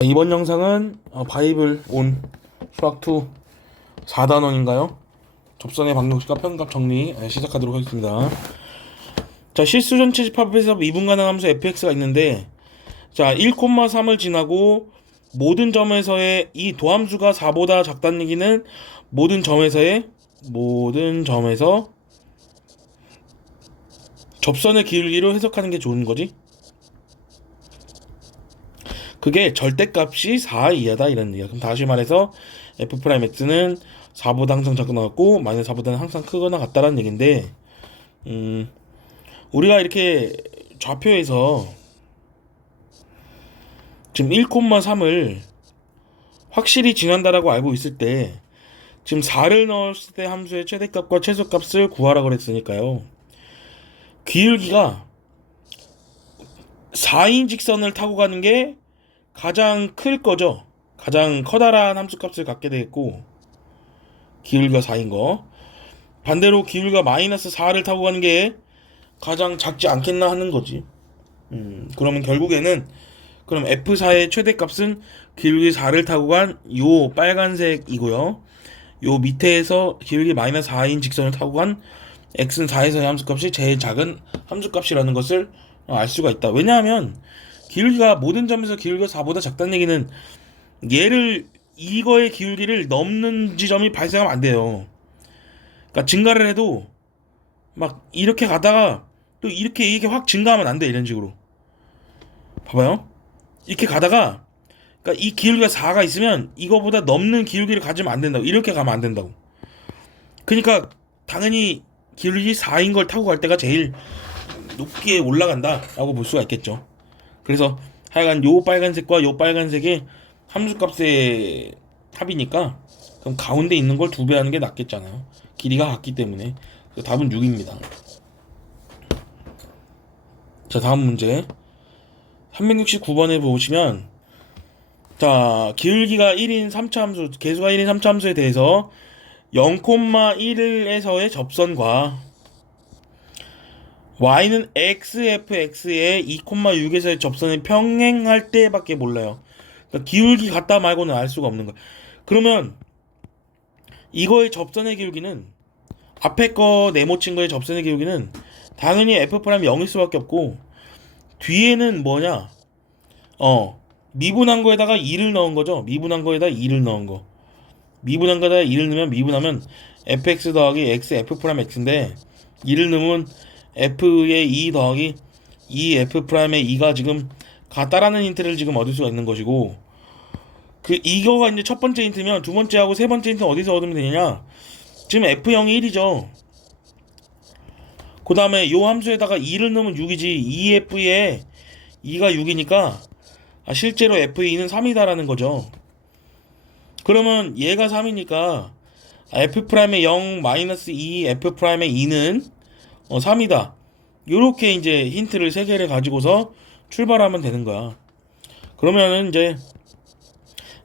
이번 영상은 바이블 온 수학2 4단원인가요? 접선의 방정식과 편값 정리 시작하도록 하겠습니다. 자, 실수 전체 집합에서 미분 가능 함수 fx가 있는데, 자, 1,3을 지나고 모든 점에서의 이 도함수가 4보다 작다는 얘기는 모든 점에서 접선의 기울기로 해석하는 게 좋은 거지. 그게 절대값이 4 이하다 이런 얘기야. 그럼 다시 말해서 f'x는 4보다 항상 작거나 같고 마이너스 4보다는 항상 크거나 같다라는 얘긴데, 우리가 이렇게 좌표에서 지금 1,3을 확실히 지난다라고 알고 있을 때 지금 4를 넣었을 때 함수의 최대값과 최소값을 구하라 그랬으니까요. 기울기가 4인 직선을 타고 가는 게 가장 클 거죠. 가장 커다란 함수값을 갖게 되겠고, 기울기가 4인 거. 반대로 기울기가 마이너스 4를 타고 가는 게 가장 작지 않겠나 하는 거지. 그러면 결국에는 그럼 F4의 최대값은 기울기 4를 타고 간 요 빨간색이고요. 요 밑에서 기울기 마이너스 4인 직선을 타고 간 x는 4에서의 함수값이 제일 작은 함수값이라는 것을 알 수가 있다. 왜냐하면 기울기가 모든 점에서 기울기가 4보다 작다는 얘기는 얘를 이거의 기울기를 넘는 지점이 발생하면 안 돼요. 그러니까 증가를 해도 막 이렇게 가다가 또 이게 확 증가하면 안 돼. 이런 식으로 봐봐요. 이렇게 가다가, 그러니까 이 기울기가 4가 있으면 이거보다 넘는 기울기를 가지면 안 된다고. 이렇게 가면 안 된다고. 그러니까 당연히 기울기 4인 걸 타고 갈 때가 제일 높게 올라간다라고 볼 수가 있겠죠. 그래서 하여간 요 빨간색과 요 빨간색의 함수값의 합이니까 그럼 가운데 있는 걸 2배 하는 게 낫겠잖아요. 길이가 같기 때문에. 그래서 답은 6입니다. 자, 다음 문제 369번에 보시면, 자, 기울기가 1인 3차 함수, 개수가 1인 3차 함수에 대해서 0,1에서의 접선과 y는 xfx에 2,6에서의 접선을 평행할 때밖에 몰라요. 그러니까 기울기 같다 말고는 알 수가 없는 거야. 그러면 이거의 접선의 기울기는, 앞에 거 네모친 거의 접선의 기울기는 당연히 f' 0일 수밖에 없고, 뒤에는 뭐냐? 미분한 거에다가 2를 넣은 거죠. 미분한 거에다 2를 넣은 거. 미분한 거에다 2를 넣으면, 미분하면 fx 더하기 x f'x인데 2를 넣으면 f의 2 더하기 2f'의 2가 지금 같다라는 힌트를 지금 얻을 수가 있는 것이고, 그 이거가 이제 첫 번째 힌트면 두 번째하고 세 번째 힌트 어디서 얻으면 되느냐? 지금 f0이 1이죠. 그 다음에 요 함수에다가 2를 넣으면 6이지. 2f에 2가 6이니까 실제로 f2는 3이다라는 거죠. 그러면 얘가 3이니까 f'의 0 마이너스 2 f'의 2는 3이다. 요렇게 이제 힌트를 3개를 가지고서 출발하면 되는 거야. 그러면은 이제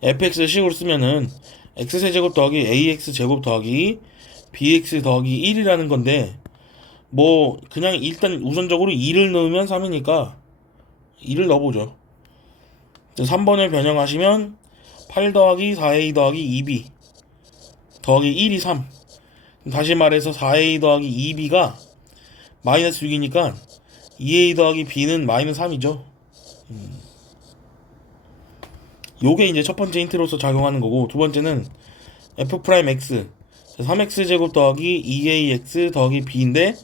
fx 식으로 쓰면은 x세제곱 더하기 ax제곱 더하기 bx 더하기 1이라는 건데, 뭐 그냥 일단 우선적으로 2를 넣으면 3이니까 2를 넣어보죠. 3번을 변형하시면 8 더하기 4a 더하기 2b 더하기 1이 3. 다시 말해서 4a 더하기 2b가 마이너스 6이니까 2a 더하기 b는 마이너스 3이죠. 요게 이제 첫 번째 힌트로서 작용하는 거고, 두 번째는 f'x 3x제곱 더하기 2ax 더하기 b인데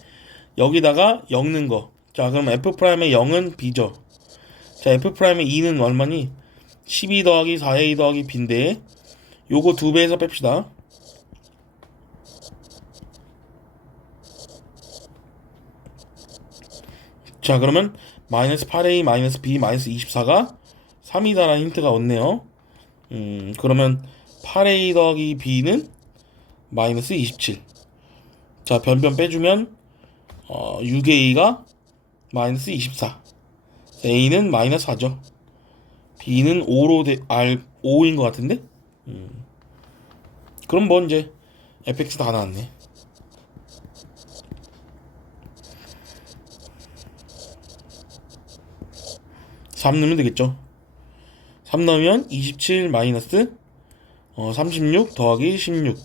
여기다가 0 넣은 거. 자, 그럼 f'의 0은 b죠. 자, f'의 2는 얼마니? 12 더하기 4a 더하기 b인데 요거 2배에서 뺍시다. 자, 그러면 마이너스 8a 마이너스 b 마이너스 24가 3이다라는 힌트가 왔네요. 그러면 8a 더하기 b는 마이너스 27. 자, 변변 빼주면 6a가 마이너스 24. a는 마이너스 4죠. b는 5인 것 같은데? 그럼 뭐 이제 fx 다 나왔네. 3 넣으면 되겠죠. 3 넣으면 27 마이너스 36 더하기 16.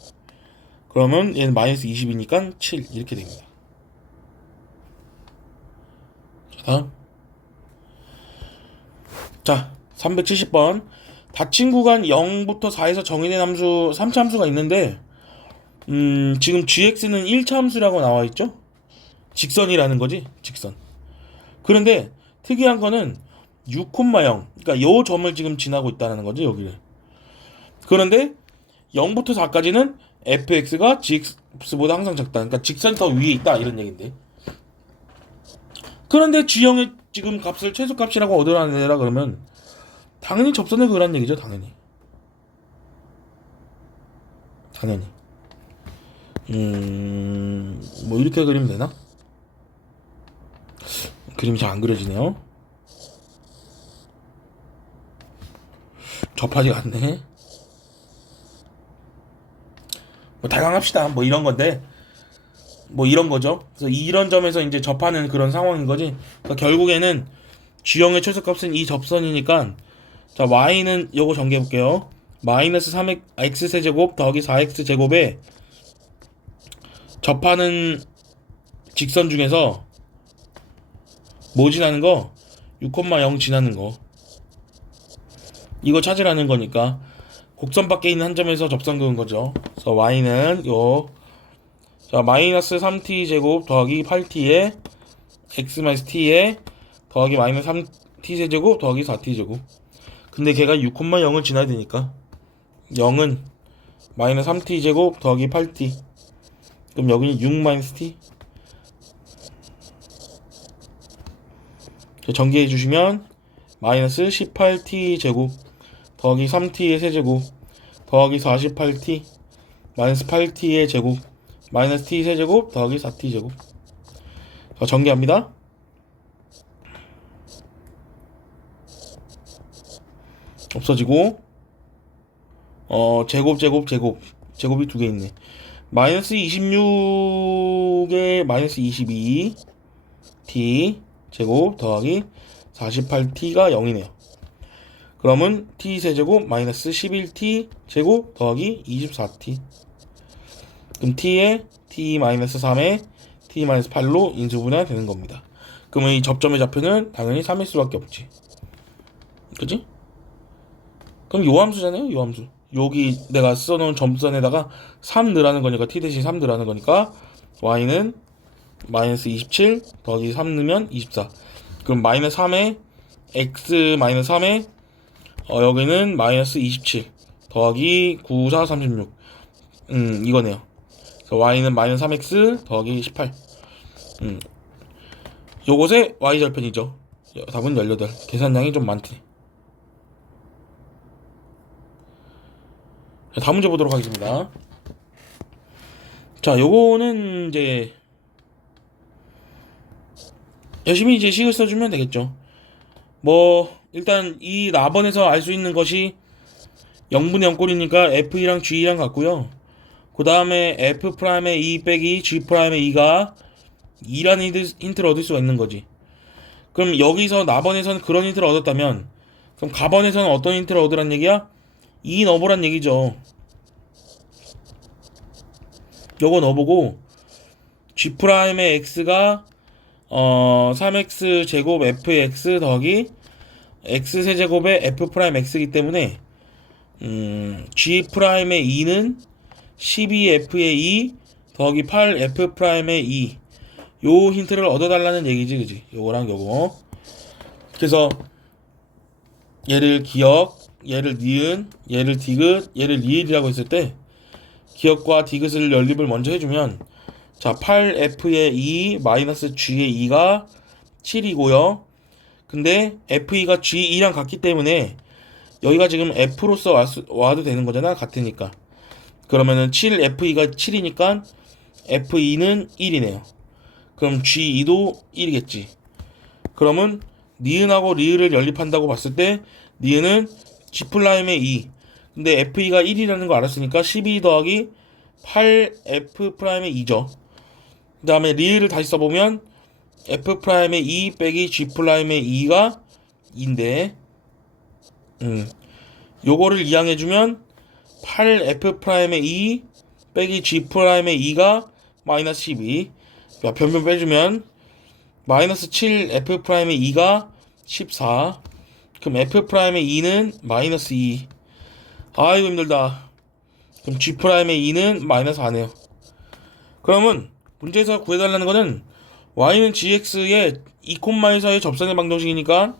그러면 얘는 마이너스 20이니까 7 이렇게 됩니다. 자, 다음. 자, 370번. 닫힌 구간 0부터 4에서 정의된 함수 3차 함수가 있는데 지금 gx는 1차 함수라고 나와 있죠? 직선이라는 거지, 직선. 그런데 특이한 거는 6,0, 그러니까 요 점을 지금 지나고 있다는 거지, 여기를. 그런데 0부터 4까지는 fx가 gx보다 항상 작다. 그러니까 직선이 더 위에 있다, 이런 얘기인데. 그런데 g형의 지금 값을 최소값이라고 얻어내라 그러면 당연히 접선을 그으란 얘기죠, 당연히. 뭐 이렇게 그리면 되나? 그림이 잘 안 그려지네요. 접하지가 않네. 뭐 다양합시다. 뭐 이런 건데, 뭐 이런 거죠. 그래서 이런 점에서 이제 접하는 그런 상황인 거지. 그러니까 결국에는 G형의 최소값은 이 접선이니까, 자, y는 요거 전개해 볼게요. 마이너스 3x세제곱 더하기 4x제곱에 접하는 직선 중에서 뭐 지나는 거? 6,0 지나는 거. 이거 찾으라는 거니까 곡선 밖에 있는 한 점에서 접선 그은 거죠. 그래서 y는 자, 마이너스 3t 제곱 더하기 8t에 x 마이너스 t에 더하기 마이너스 3t 세제곱 더하기 4t 제곱. 근데 걔가 6,0을 지나야 되니까 0은 마이너스 3t 제곱 더하기 8t. 그럼 여기는 6 마이너스 t. 전개해 주시면 마이너스 18t 제곱 더하기 3t의 세제곱 더하기 48t 마이너스 8t의 제곱 마이너스 t 세제곱 더하기 4t 제곱. 자, 전개합니다. 없어지고 제곱이 두 개 있네. 마이너스 26에 마이너스 22t 제곱 더하기 48t가 0이네요. 그러면 t 세제곱 마이너스 11t 제곱 더하기 24t. 그럼 t에 t 마이너스 3에 t 마이너스 8로 인수분해 되는 겁니다. 그러면 이 접점의 좌표는 당연히 3일 수밖에 없지. 그치? 그럼 요 함수잖아요, 요 함수. 여기 내가 써놓은 점선에다가 3 넣으라는 거니까 t 대신 3 넣으라는 거니까 y는 마이너스 27 더하기 3 넣으면 24. 그럼 마이너스 3에 x 마이너스 3에 여기는 마이너스 27 더하기 9, 4, 36. 이거네요. 그래서 y는 마이너스 3x 더하기 18. 요것의 y절편이죠. 답은 18. 계산량이 좀 많대. 자, 다음 문제 보도록 하겠습니다. 자, 요거는 이제 열심히 이제 식을 써주면 되겠죠. 뭐 일단 이 나번에서 알 수 있는 것이 0분의 0꼴이니까 F랑 G랑 같고요. 그 다음에 F'의 2 빼기 G'의 2가 2라는 힌트를 얻을 수가 있는 거지. 그럼 여기서 나번에서는 그런 힌트를 얻었다면 그럼 가번에서는 어떤 힌트를 얻으란 얘기야? 2 넣어보란 얘기죠. 요거 넣어보고 G'의 X가 3x 제곱 fx 더하기 x 세제곱의 f'x이기 때문에 G'의 2는 12f의 2 더하기 8f'의 2. 요 힌트를 얻어달라는 얘기지, 그지? 요거랑 요거. 그래서 얘를 기억, 얘를 니은, 얘를 디귿, 얘를 리을이라고 했을 때 기억과 디귿을 연립을 먼저 해주면 자, 8f의 2 마이너스 g의 2가 7이고요. 근데 f2가 g2랑 같기 때문에 여기가 지금 f로서 와도 되는 거잖아, 같으니까. 그러면은 7f2가 7이니까 f2는 1이네요. 그럼 g2도 1이겠지. 그러면 니은하고 리을을 연립한다고 봤을 때 니은은 G'의 2. 근데 F2가 1이라는 거 알았으니까 12 더하기 8F'의 2죠. 그 다음에 리을을 다시 써보면 F'의 2 빼기 G'의 2가 2인데 요거를 이항해주면 8F'의 2 빼기 G'의 2가 마이너스 12. 그러니까 변변 빼주면 마이너스 7F'의 2가 14. 그럼 F'의 2는 마이너스 2. 아이고 힘들다. 그럼 G'의 2는 마이너스 4네요. 그러면 문제에서 구해달라는 거는 y는 gx의 2콤마에서의 접선의 방정식이니까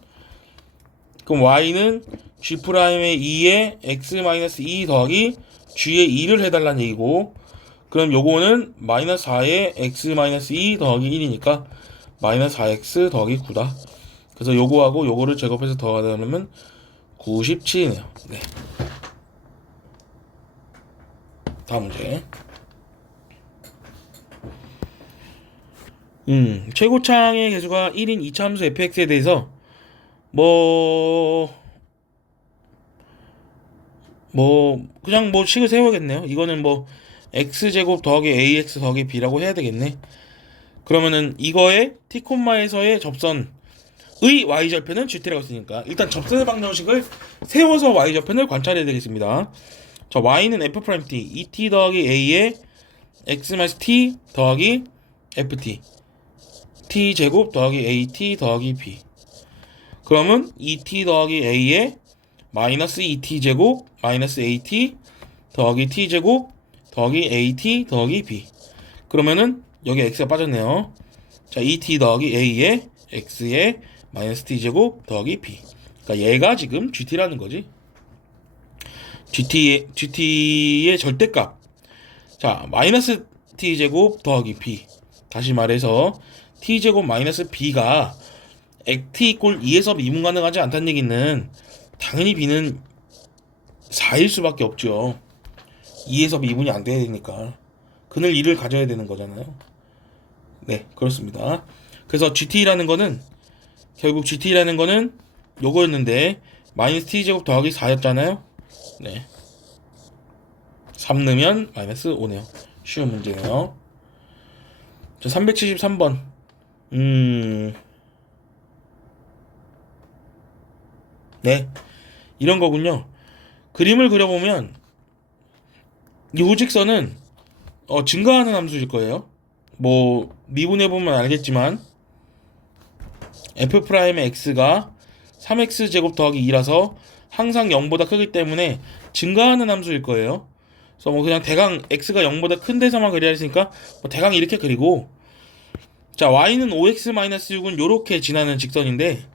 그럼 y는 G'의 2에 x-2 더하기 g의 2를 해달라는 얘기고, 그럼 요거는 마이너스 4에 x-2 더하기 1이니까 마이너스 4x 더하기 9다. 그래서 요거하고 요거를 제곱해서 더하다 보면 97이네요. 네. 다음 문제. 최고창의 개수가 1인 이차함수 fx에 대해서 그냥 식을 세워야겠네요. 이거는 x제곱 더하기 ax 더하기 b라고 해야 되겠네. 그러면은 이거의 t,에서의 접선의 y절편은 gt라고 했으니까 일단 접선의 방정식을 세워서 y절편을 관찰해야 되겠습니다. 자, y는 f't 2t 더하기 a에 x-t 더하기 ft t제곱 더하기 at 더하기 b. 그러면 2t 더하기 a에 마이너스 2t제곱 마이너스 at 더하기 t제곱 더하기 at 더하기 b. 그러면은 여기 x가 빠졌네요. 자, 2t 더하기 a에 x에 마이너스 t제곱 더하기 b. 그러니까 얘가 지금 gt라는 거지. gt의 절대값. 자, 마이너스 t제곱 더하기 b. 다시 말해서 t제곱 마이너스 b가 t 이꼴 2에서 미분 가능하지 않다는 얘기는 당연히 b는 4일 수밖에 없죠. 2에서 미분이 안 돼야 되니까 그늘 2를 가져야 되는 거잖아요. 네, 그렇습니다. 그래서 gt라는 거는 결국 gt라는 거는 요거였는데 마이너스 t제곱 더하기 4였잖아요. 네, 3 넣으면 마이너스 5네요. 쉬운 문제네요. 자, 373번. 네, 이런 거군요. 그림을 그려보면 이 우직선은 증가하는 함수일 거예요. 미분해보면 알겠지만 f'의 x가 3x제곱 더하기 2라서 항상 0보다 크기 때문에 증가하는 함수일 거예요. 그래서 그냥 대강 x가 0보다 큰 데서만 그려야 했으니까 대강 이렇게 그리고, 자, y는 5x-6은 요렇게 지나는 직선인데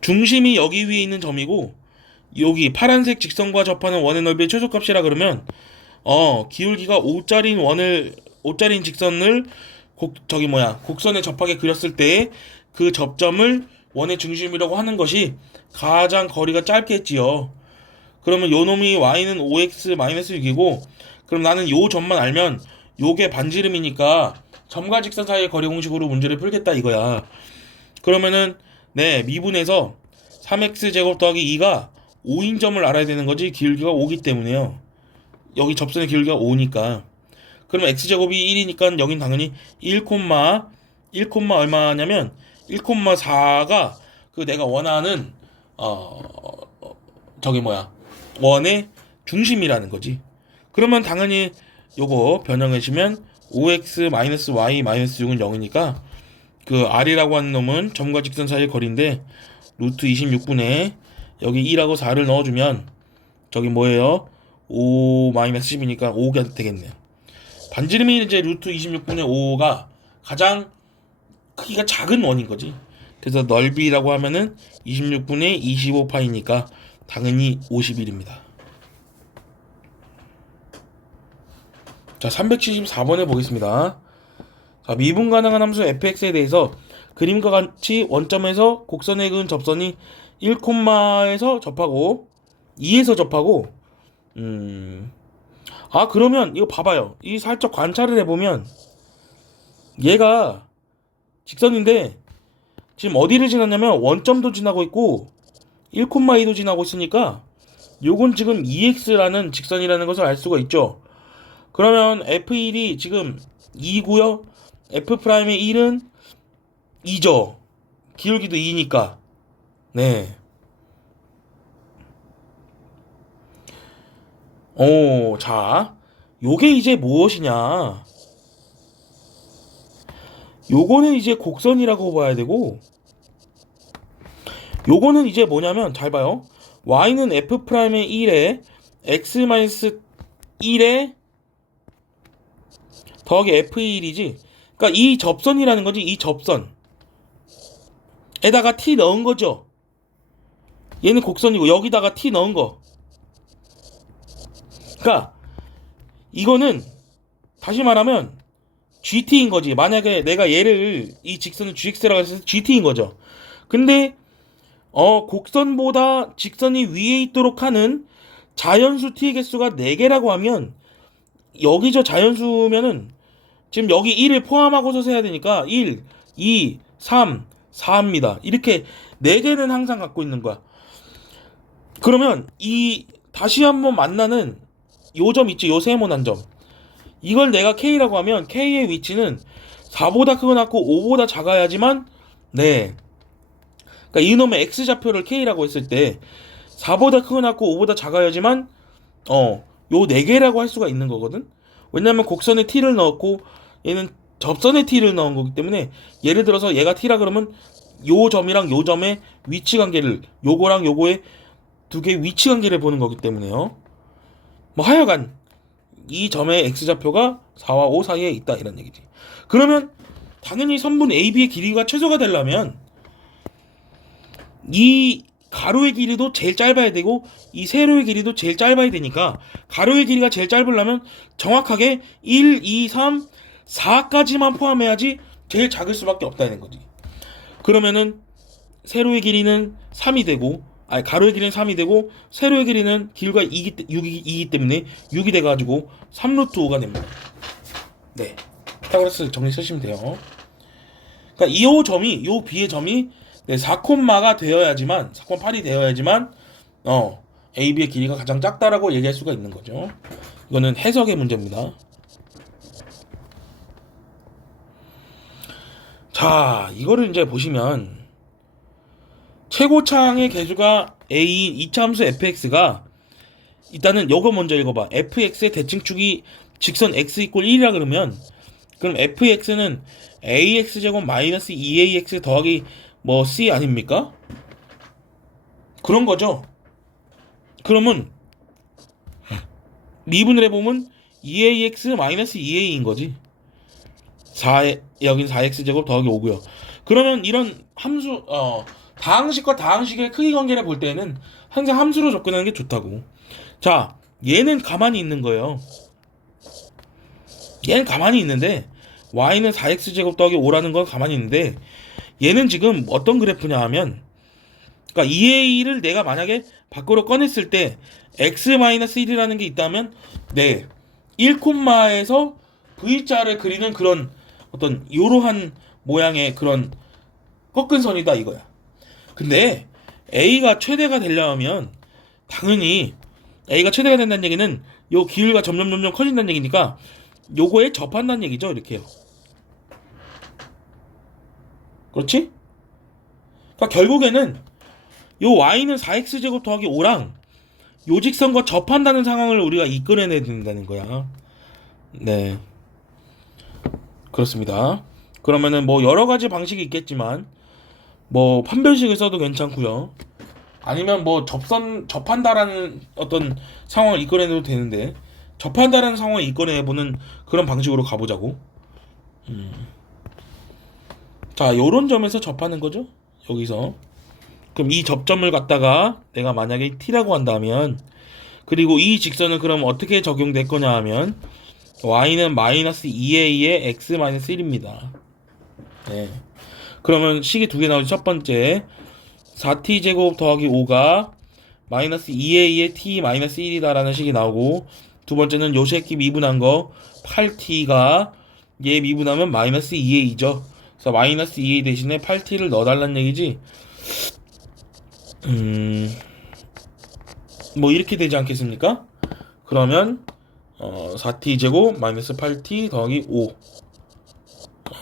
중심이 여기 위에 있는 점이고 여기 파란색 직선과 접하는 원의 넓이의 최소값이라 그러면 기울기가 5짜리인 직선을 곡선에 접하게 그렸을 때 그 접점을 원의 중심이라고 하는 것이 가장 거리가 짧겠지요. 그러면 요 놈이 y는 5x-6이고 그럼 나는 요 점만 알면 요게 반지름이니까 점과 직선 사이의 거리 공식으로 문제를 풀겠다 이거야. 그러면은 네, 미분해서 3x제곱 더하기 2가 5인 점을 알아야 되는 거지. 기울기가 5기 때문에요. 여기 접선의 기울기가 5니까. 그러면 x제곱이 1이니까 여긴 당연히 1, 얼마냐면 1,4가 그 내가 원하는 원의 중심이라는 거지. 그러면 당연히 요거 변형해주면 5x-y-6은 0이니까 그 r이라고 하는 놈은 점과 직선 사이의 거리인데 루트 26분에 여기 2라고 4를 넣어주면 저기 뭐예요? 5-10이니까 5가 되겠네요. 반지름이 이제 루트 26분의 5가 가장 크기가 작은 원인 거지. 그래서 넓이라고 하면은 26분의 25파이니까 당연히 51입니다. 자, 374번에 보겠습니다. 자, 미분 가능한 함수 fx에 대해서 그림과 같이 원점에서 곡선에 그은 접선이 1,에서 접하고 2에서 접하고 그러면 이거 봐봐요. 이 살짝 관찰을 해보면 얘가 직선인데 지금 어디를 지났냐면 원점도 지나고 있고 1,2도 지나고 있으니까 요건 지금 2x라는 직선이라는 것을 알 수가 있죠. 그러면 f1이 지금 2고요. f'의 1은 2죠. 기울기도 2니까. 네. 자, 요게 이제 무엇이냐? 요거는 이제 곡선이라고 봐야 되고, 요거는 이제 뭐냐면, 잘 봐요. y는 f'의 1에 x-1에 더하기 f1이지. 그러니까 이 접선이라는 거지. 이 접선에다가 t 넣은 거죠. 얘는 곡선이고 여기다가 t 넣은 거. 그러니까 이거는 다시 말하면 GT인 거지. 만약에 내가 얘를 이 직선을 GX라고 해서 GT인 거죠. 근데 곡선보다 직선이 위에 있도록 하는 자연수 t의 개수가 4개라고 하면 여기 저 자연수면은 지금 여기 1을 포함하고서 세야 되니까 1, 2, 3, 4입니다. 이렇게 4개는 항상 갖고 있는 거야. 그러면 이 다시 한번 만나는 요 점 있지, 요 세모난 점. 이걸 내가 K라고 하면 K의 위치는 4보다 크거나 같고 5보다 작아야지만 네. 그러니까 이놈의 X좌표를 K라고 했을 때 4보다 크거나 같고 5보다 작아야지만 요 4개라고 할 수가 있는 거거든. 왜냐면 곡선에 T를 넣었고 얘는 접선에 T를 넣은 거기 때문에 예를 들어서 얘가 T라 그러면 요 점이랑 요 점의 위치 관계를 요거랑 요거의 두 개의 위치 관계를 보는 거기 때문에요. 뭐 하여간 이 점의 x좌표가 4와 5 사이에 있다 이런 얘기지. 그러면 당연히 선분 AB의 길이가 최소가 되려면 이 가로의 길이도 제일 짧아야 되고 이 세로의 길이도 제일 짧아야 되니까 가로의 길이가 제일 짧으려면 정확하게 1, 2, 3, 4까지만 포함해야지 제일 작을 수밖에 없다는 거지. 그러면은 세로의 길이는 3이 되고 가로의 길이는 3이 되고 세로의 길이는 길이가 6이기 때문에 6이 돼가지고 3루트 5가 됩니다. 네, 피타고라스 정리 쓰시면 돼요. 그러니까 이 점이 요 B의 점이 4콤마가 되어야지만 4,8이 되어야지만 AB의 길이가 가장 작다라고 얘기할 수가 있는 거죠. 이거는 해석의 문제입니다. 자, 이거를 이제 보시면 최고창의 개수가 A인 이차함수 fx가 일단은 요거 먼저 읽어봐. fx의 대칭축이 직선 x 이꼴 1이라 그러면 그럼 fx는 ax제곱 마이너스 2ax 더하기 뭐 c 아닙니까? 그런 거죠. 그러면 미분을 해보면 2ax 마이너스 2a인 거지. 4 여긴 4x제곱 더하기 5고요. 그러면 이런 함수 다항식과 다항식의 크기 관계를 볼 때는 항상 함수로 접근하는 게 좋다고. 자, 얘는 가만히 있는 거예요. 얘는 가만히 있는데 y는 4x제곱 더하기 5라는 건 가만히 있는데 얘는 지금 어떤 그래프냐 하면 그러니까 2a를 내가 만약에 밖으로 꺼냈을 때 x-1이라는 게 있다면 네 1콤마에서 V자를 그리는 그런 어떤 이러한 모양의 그런 꺾은 선이다 이거야. 근데 A가 최대가 되려면 당연히 A가 최대가 된다는 얘기는 요 기울기가 점점 커진다는 얘기니까 요거에 접한다는 얘기죠. 이렇게요. 그렇지? 그러니까 결국에는 요 y는 4x제곱 더하기 5랑 요 직선과 접한다는 상황을 우리가 이끌어내야 된다는 거야. 네, 그렇습니다. 그러면은 뭐 여러 가지 방식이 있겠지만 뭐 판별식을 써도 괜찮고요. 아니면 뭐 접한다라는 어떤 상황을 이끌어내도 되는데 접한다라는 상황을 이끌어내보는 그런 방식으로 가보자고. 자, 요런 점에서 접하는 거죠. 여기서. 그럼 이 접점을 갖다가 내가 만약에 t라고 한다면 그리고 이 직선은 그럼 어떻게 적용될 거냐 하면 y는 마이너스 2a의 x 마이너스 1입니다. 네. 그러면 식이 두 개 나오죠. 첫 번째 4t제곱 더하기 5가 마이너스 2a의 t 마이너스 1이다라는 식이 나오고 두 번째는 요 새끼 미분한 거 8t가 얘 미분하면 마이너스 2a죠. 그래서 마이너스 2a 대신에 8t를 넣어달라는 얘기지. 뭐 이렇게 되지 않겠습니까? 그러면 4t제곱 마이너스 8t 더하기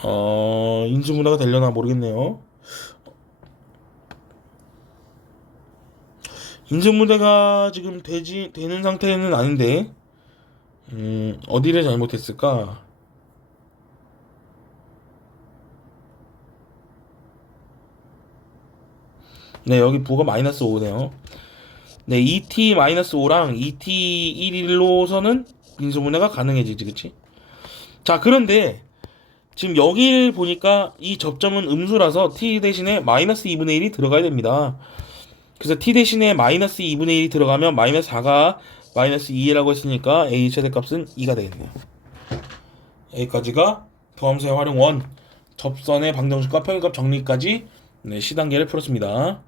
5 인수분해가 되려나 모르겠네요. 인수분해가 지금 되는 상태는 아닌데, 어디를 잘못했을까? 네, 여기 부가 마이너스 5네요. 네, 2t-5랑 2t1로서는 인수분해가 가능해지지, 그치? 자, 그런데 지금 여길 보니까 이 접점은 음수라서 t 대신에 마이너스 2분의 1이 들어가야 됩니다. 그래서 t 대신에 마이너스 2분의 1이 들어가면 마이너스 4가 마이너스 2라고 했으니까 a 최대값은 2가 되겠네요. 여기까지가 더함수의 활용 1, 접선의 방정식과 평균값 정리까지 네, 시단계를 풀었습니다.